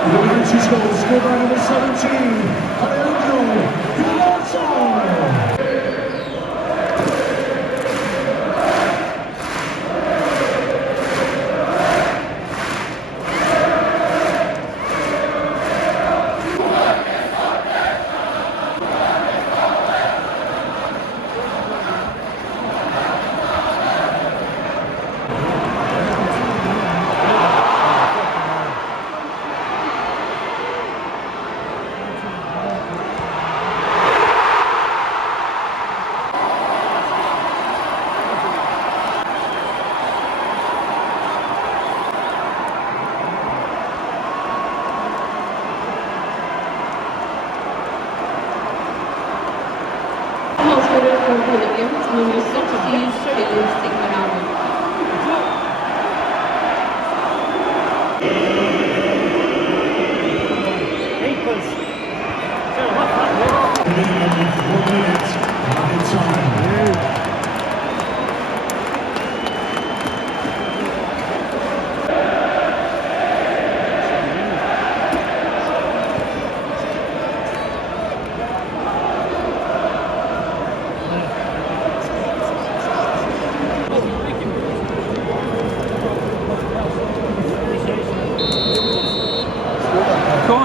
The penalty goal scored by number 17, Alejandro Garnacho. For Bodø Glimt nummer 60 spiller Zinckernagel.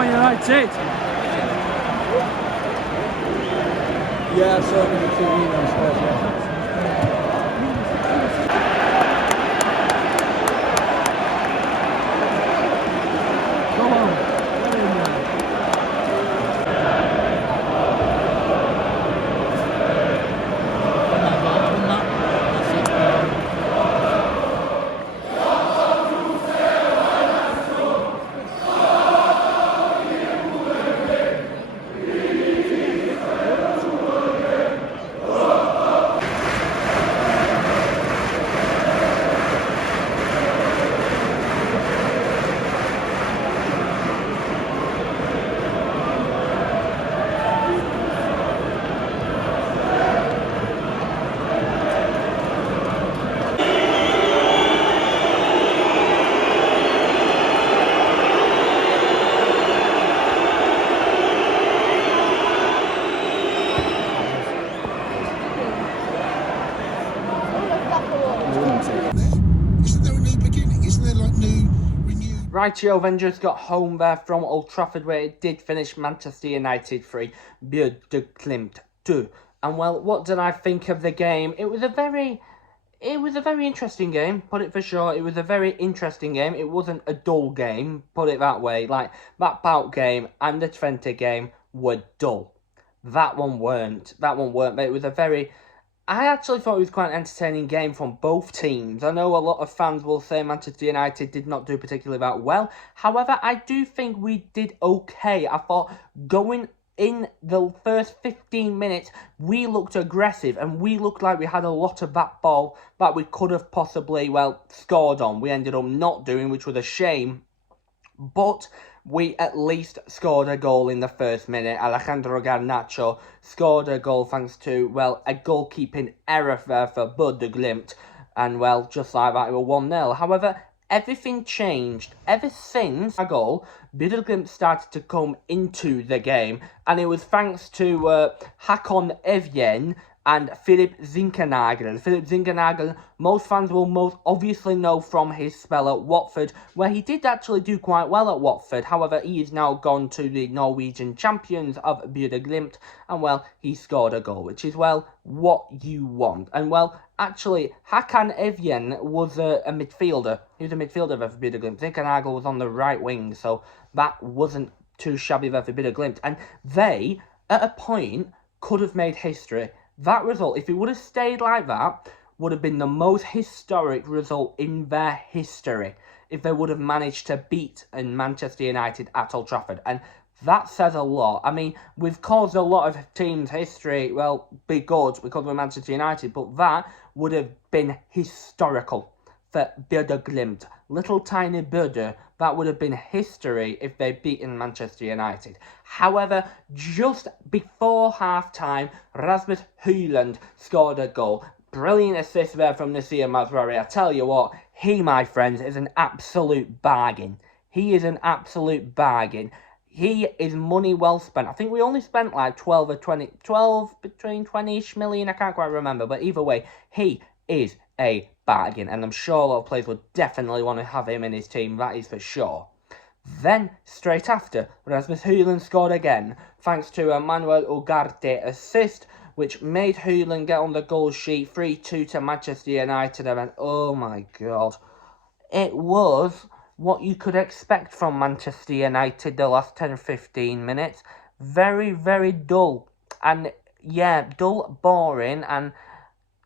United! Yeah, I saw it on the TV downstairs, yeah. Rightio then just got home there from Old Trafford, where it did finish Manchester United 3, Bodø Glimt 2. And well, what did I think of the game? It was a very interesting game, put it for sure. It was a very interesting game. It wasn't a dull game, put it that way. Like, that bout game and the Twente game were dull. That one weren't, but it was a very... I actually thought it was quite an entertaining game from both teams. I know a lot of fans will say Manchester United did not do particularly that well. However, I do think we did okay. I thought going in the first 15 minutes, we looked aggressive and we looked like we had a lot of that ball that we could have possibly, well, scored on. We ended up not doing, which was a shame. But we at least scored a goal in the first minute. Alejandro Garnacho scored a goal thanks to, well, a goalkeeping error there for Bodø Glimt. And, well, just like that, it was 1-0. However, everything changed. Ever since a goal, Bodø Glimt started to come into the game. And it was thanks to Håkon Evjen and Zinckernagel. Zinckernagel, most fans will most obviously know from his spell at Watford, where he did actually do quite well at Watford. However, he is now gone to the Norwegian champions of Bodø Glimt, and well, he scored a goal, which is, well, what you want. And well, actually, Håkon Evjen was a midfielder. He was a midfielder for Bodø Glimt. Zinckernagel was on the right wing, so that wasn't too shabby there for Bodø Glimt. And they, at a point, could have made history. That result, if it would have stayed like that, would have been the most historic result in their history if they would have managed to beat Manchester United at Old Trafford. And that says a lot. I mean, we've caused a lot of teams' history, well, be good because we're Manchester United, but that would have been historical for Bodø Glimt. Little tiny Bodø, that would have been history if they'd beaten Manchester United. However, just before half-time, Rasmus Højlund scored a goal. Brilliant assist there from Nasir Mazraoui. I tell you what, he, my friends, is an absolute bargain. He is an absolute bargain. He is money well spent. I think we only spent like 12 or 20, 12 between 20-ish million, I can't quite remember. But either way, he is a bargain. And I'm sure a lot of players would definitely want to have him in his team, that is for sure. Then, straight after, Rasmus Højlund scored again, thanks to a Manuel Ugarte assist, which made Højlund get on the goal sheet 3-2 to Manchester United. And oh my god, it was what you could expect from Manchester United the last 10-15 minutes. Very, very dull. And yeah, dull, boring, and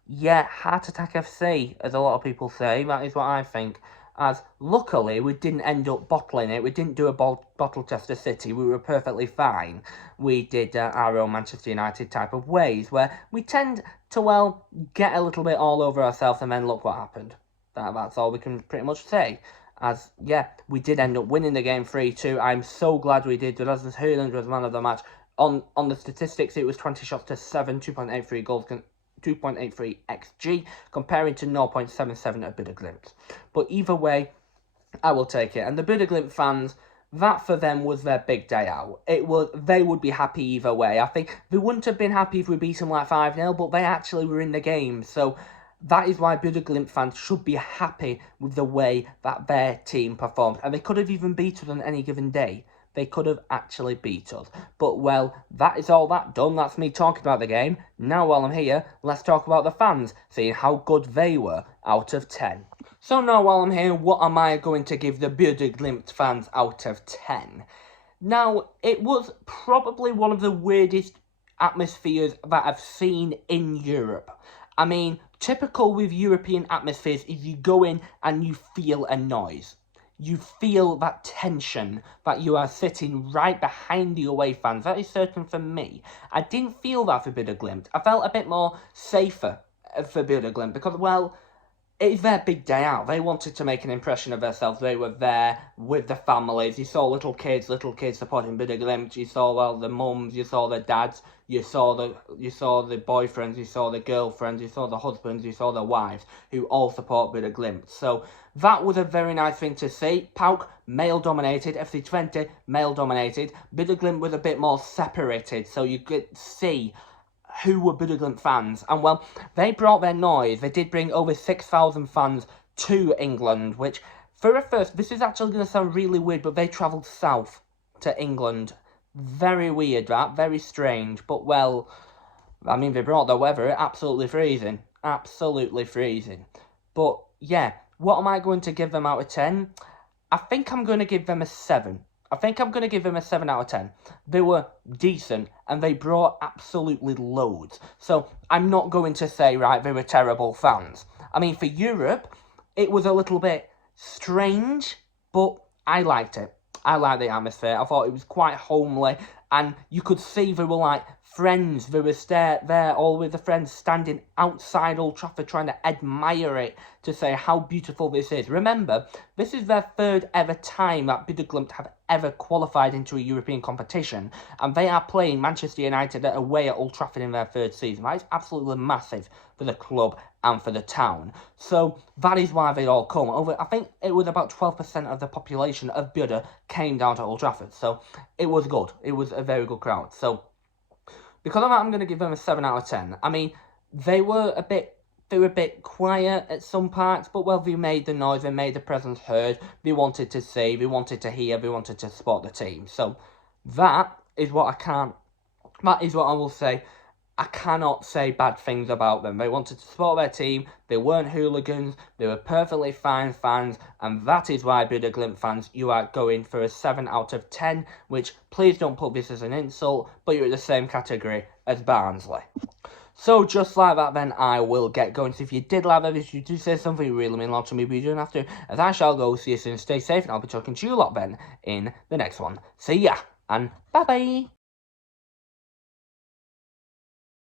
yeah, Heart Attack FC, as a lot of people say. That is what I think. As luckily, we didn't end up bottling it. We didn't do a bottle test of City. We were perfectly fine. We did our own Manchester United type of ways, where we tend to, well, get a little bit all over ourselves, and then look what happened. That's all we can pretty much say. As, yeah, we did end up winning the game 3-2. I'm so glad we did. Rasmus Højlund was man of the match. On the statistics, it was 20 shots to 7, 2.83 goals, 2.83 XG, comparing to 0.77 at Bodø Glimt. But either way, I will take it. And the Bodø Glimt fans, that for them was their big day out. They would be happy either way. I think they wouldn't have been happy if we beat them like 5-0, but they actually were in the game. So that is why Bodø Glimt fans should be happy with the way that their team performed. And they could have even beat us on any given day. They could have actually beat us. But, well, that is all that done. That's me talking about the game. Now, while I'm here, let's talk about the fans, seeing how good they were out of 10. So now, while I'm here, what am I going to give the Bodø Glimt fans out of 10? Now, it was probably one of the weirdest atmospheres that I've seen in Europe. I mean, typical with European atmospheres is you go in and you feel a noise. You feel that tension, that you are sitting right behind the away fans. That is certain for me. I didn't feel that for Bodø Glimt. I felt a bit more safer for Bodø Glimt because, well, it is their big day out. They wanted to make an impression of themselves. They were there with the families. You saw little kids supporting Bodø Glimt. You saw, well, the mums, you saw the dads, you saw the boyfriends, you saw the girlfriends, you saw the husbands, you saw the wives, who all support Bodø Glimt. So that was a very nice thing to see. PAOK, male-dominated. FC Twente, male-dominated. Bodø Glimt was a bit more separated, so you could see who were Bodø Glimt fans. And, well, they brought their noise. They did bring over 6,000 fans to England, which, for a first, this is actually going to sound really weird, but they travelled south to England. Very weird, that. Very strange. But, well, I mean, they brought the weather. Absolutely freezing. Absolutely freezing. But, yeah, what am I going to give them out of 10? I think I'm going to give them a 7. I think I'm going to give them a 7 out of 10. They were decent, and they brought absolutely loads. So, I'm not going to say, right, they were terrible fans. I mean, for Europe, it was a little bit strange, but I liked it. I liked the atmosphere. I thought it was quite homely, and you could see they were like friends. They were there all with the friends standing outside Old Trafford trying to admire it, to say how beautiful this is. Remember, this is their third ever time that Bodø Glimt have ever qualified into a European competition, and they are playing Manchester United away at Old Trafford in their third season. That is absolutely massive for the club and for the town. So that is why they all come. I think it was about 12% of the population of Bodø came down to Old Trafford. So it was good. It was a very good crowd. So because of that, I'm going to give them a 7 out of 10. I mean, they were a bit quiet at some parts, but, well, they made the noise, they made the presence heard, they wanted to see, they wanted to hear, they wanted to support the team. So that is what I will say. I cannot say bad things about them. They wanted to support their team, they weren't hooligans, they were perfectly fine fans, and that is why, Bodø Glimt fans, you are going for a 7 out of 10, which, please don't put this as an insult, but you're in the same category as Barnsley. So, just like that, then, I will get going. So, if you did like that, if you do say something you really mean a lot to me, but you don't have to, as I shall go. See you soon, stay safe, and I'll be talking to you a lot then in the next one. See ya, and bye-bye.